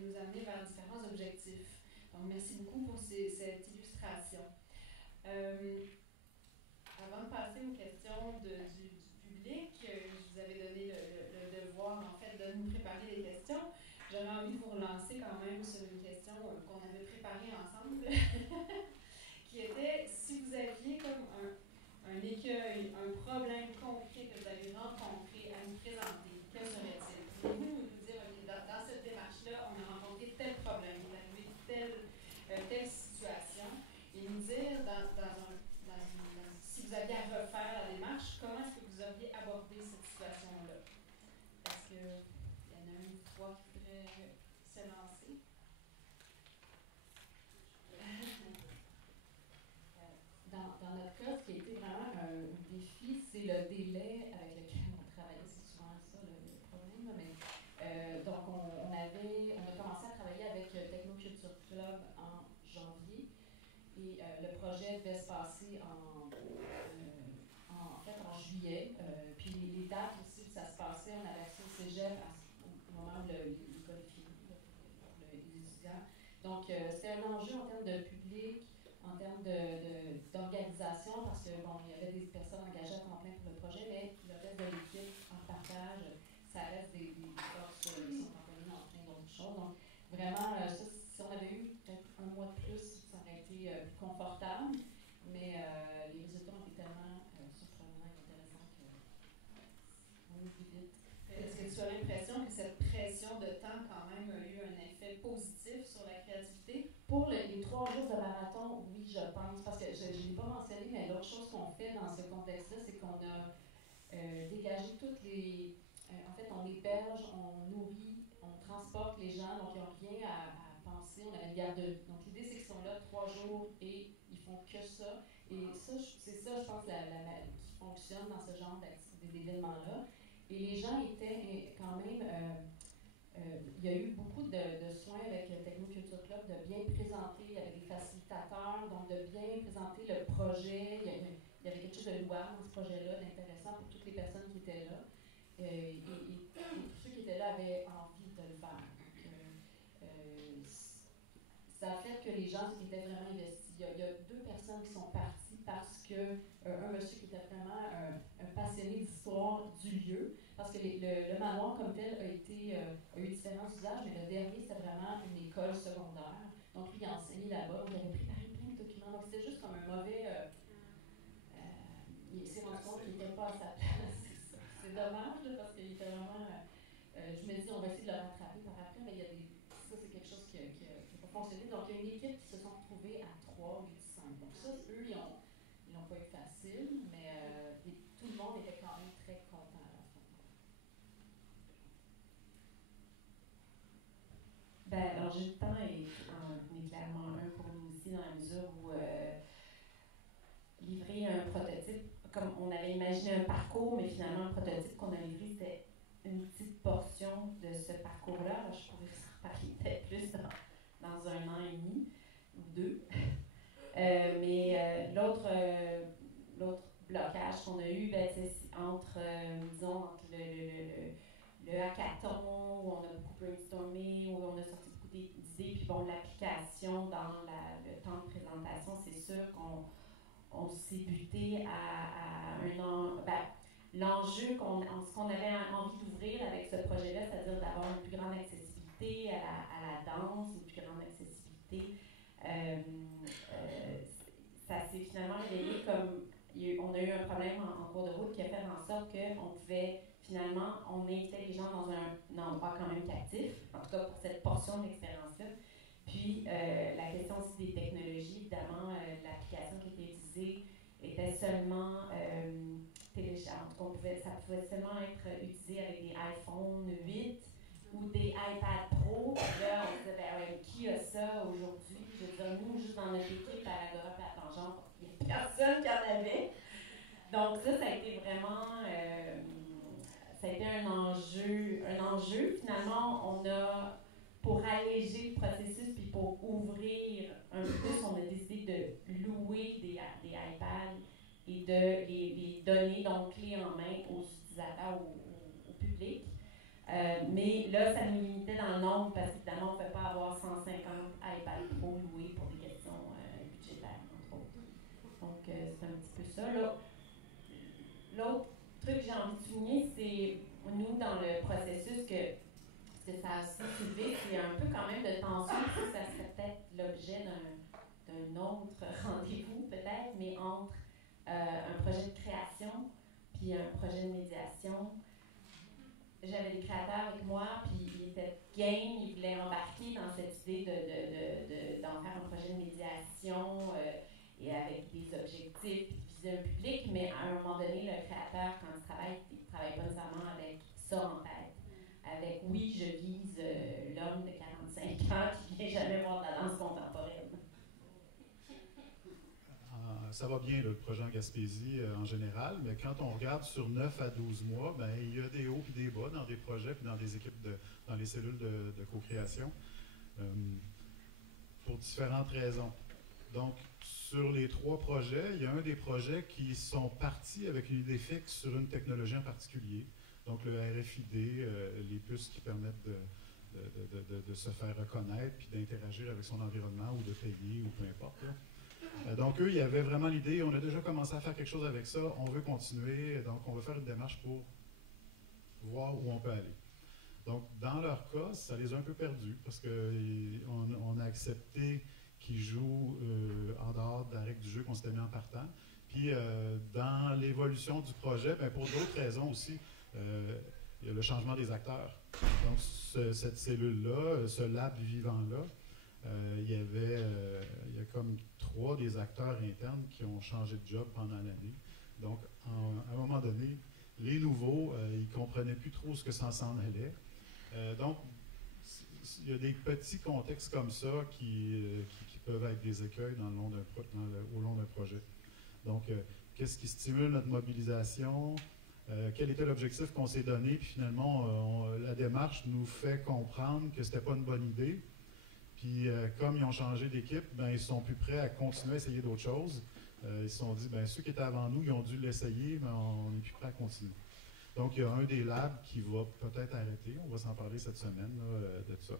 nous amener vers différents objectifs. Donc, merci beaucoup pour cette illustration. Avant de passer aux questions du public, je vous avais donné le devoir, en fait, de nous préparer des questions. J'avais envie de vous relancer quand même sur une question qu'on avait préparée ensemble, qui était si vous aviez comme un écueil, un problème concret que vous avez rencontré à nous présenter, quel serait-il? Pouvez-vous nous dire, OK, dans cette démarche-là, on a rencontré tel problème, il est arrivé telle situation, et nous dire si vous aviez à refaire la démarche, comment est-ce que vous auriez abordé cette situation-là? Est-ce qu'il y en a un ou trois qui voudraient se lancer? Dans notre cas, ce qui a été vraiment un défi, c'est le délai avec lequel on travaillait. C'est souvent ça le problème. Mais, donc, on a commencé à travailler avec Technoculture Club en janvier. Et le projet devait se passer en juillet. Puis les dates aussi où ça se passait, on avait accès au cégep au moment où l'école est finie pour les étudiants. Donc, c'était un enjeu en termes de public, en termes d'organisation, parce que bon, il y avait des personnes engagées à temps plein pour le projet, mais le reste de l'équipe en partage, ça reste des forces qui sont employées dans plein d'autres choses. Donc, vraiment, ça, si on avait eu peut-être un mois de plus, ça aurait été plus confortable, mais les résultats ont été tellement surprenants et intéressants qu'on oublie vite. Est-ce que tu as l'impression que cette pression de temps, quand même, a eu un effet positif sur la créativité? Pour les 3 jours de marathon, oui, je pense, parce que je ne l'ai pas mentionné, mais l'autre chose qu'on fait dans ce contexte-là, c'est qu'on a dégagé toutes les... en fait, on héberge, on nourrit, on transporte les gens, donc ils n'ont rien à penser. On avait une garderie. Donc l'idée, c'est qu'ils sont là 3 jours et ils font que ça. Et ça, c'est ça, je pense, qui fonctionne dans ce genre d'événements-là. Et les gens étaient quand même... il y a eu beaucoup de soins avec Technoculture Club de bien présenter, il y avait des facilitateurs, donc de bien présenter le projet. Il y avait quelque chose de louable dans ce projet-là, d'intéressant pour toutes les personnes qui étaient là. Et tous ceux qui étaient là avaient envie de le faire. Donc, ça a fait que les gens étaient vraiment investis. Il y a 2 personnes qui sont parties parce que un monsieur qui était vraiment un passionné d'histoire du lieu, parce que le manoir comme tel a eu différents usages, mais le dernier c'était vraiment une école secondaire. Donc lui il a enseigné là-bas, il avait préparé plein de documents, donc c'était juste comme un mauvais... il s'est rendu compte qu'il n'était pas à sa place. C'est dommage là, parce qu'il était vraiment... je me dis, on va essayer de le rattraper par après, mais ça, c'est quelque chose qui n'a pas fonctionné. Donc, il y a une équipe qui se sont retrouvés à 3 au lieu de 5. Donc, ça, eux, ils n'ont pas eu facile, mais tout le monde était quand même très content à la fin. Ben, alors, le temps est clairement un pour nous aussi, dans la mesure où livrer un prototype, comme on avait imaginé un parcours, mais finalement, le prototype qu'on a livré, c'était une petite portion de ce parcours-là. Alors, je pourrais vous reparler peut-être plus dans 1 an et demi ou 2. Mais l'autre blocage qu'on a eu, ben, c'est disons, entre le hackathon, où on a beaucoup brainstormé, où on a sorti beaucoup d'idées, puis bon, l'application dans le temps de présentation, c'est sûr qu'on s'est buté à l'enjeu, ce qu'on avait envie d'ouvrir avec ce projet-là, c'est-à-dire d'avoir une plus grande accessibilité à la danse, une plus grande accessibilité. Ça s'est finalement révélé comme on a eu un problème en cours de route qui a fait en sorte qu'on pouvait finalement, on invitait les gens dans un endroit quand même captif, en tout cas pour cette portion de l'expérience-là. Puis la question aussi des technologies, évidemment, l'application qui était utilisée était seulement téléchargeable. En tout cas, ça pouvait seulement être utilisé avec des iPhone 8 ou des iPad Pro. Là, on se disait, ben, qui a ça aujourd'hui? Je veux dire, nous, juste dans notre équipe à l'Agora et à Tangente, il n'y a personne qui en avait. Donc ça a été vraiment... ça a été un enjeu. Finalement, pour alléger le processus puis pour ouvrir un peu plus, on a décidé de louer des iPads et de les donner donc clés en main aux utilisateurs, au public. Mais là, ça nous limitait dans le nombre parce qu'évidemment, on ne peut pas avoir 150 iPad Pro loués pour des questions budgétaires, entre autres. Donc, c'est un petit peu ça. L'autre truc que j'ai envie de souligner, c'est nous, dans le processus, que ça a aussi soulevé, c'est un peu quand même de tension, si ça serait peut-être l'objet d'un autre rendez-vous, peut-être, mais entre un projet de création puis un projet de médiation. J'avais des créateurs avec moi, puis ils étaient game, ils voulaient embarquer dans cette idée d'en faire un projet de médiation et avec des objectifs, puis de viser un public, mais à un moment donné, le créateur, quand il travaille pas nécessairement avec ça en tête. Avec, oui, je vise l'homme de 45 ans qui vient jamais voir de la danse contemporaine. Ça va bien, le projet en Gaspésie en général, mais quand on regarde sur 9 à 12 mois, ben, il y a des hauts et des bas dans des projets et dans des équipes, dans les cellules de co-création, pour différentes raisons. Donc, sur les 3 projets, il y a un des projets qui sont partis avec une idée fixe sur une technologie en particulier. Donc, le RFID, les puces qui permettent de se faire reconnaître puis d'interagir avec son environnement ou de payer ou peu importe. Donc, eux, il y avait vraiment l'idée, on a déjà commencé à faire quelque chose avec ça, on veut continuer, donc on veut faire une démarche pour voir où on peut aller. Donc, dans leur cas, ça les a un peu perdus parce qu'on a accepté qu'ils jouent en dehors de la règle du jeu qu'on s'était mis en partant. Puis, dans l'évolution du projet, bien, pour d'autres raisons aussi, il y a le changement des acteurs. Donc, cette cellule-là, ce lab vivant-là, il y a comme 3 des acteurs internes qui ont changé de job pendant l'année. Donc, à un moment donné, les nouveaux, ils ne comprenaient plus trop ce que ça s'en allait. Donc, il y a des petits contextes comme ça qui peuvent être des écueils au long d'un projet. Donc, qu'est-ce qui stimule notre mobilisation? Quel était l'objectif qu'on s'est donné? Puis finalement, la démarche nous fait comprendre que ce n'était pas une bonne idée. Puis, comme ils ont changé d'équipe, ben, ils sont plus prêts à continuer à essayer d'autres choses. Ils se sont dit, ben, ceux qui étaient avant nous, ils ont dû l'essayer, mais on n'est plus prêts à continuer. Donc, il y a un des labs qui va peut-être arrêter. On va s'en parler cette semaine là, de ça.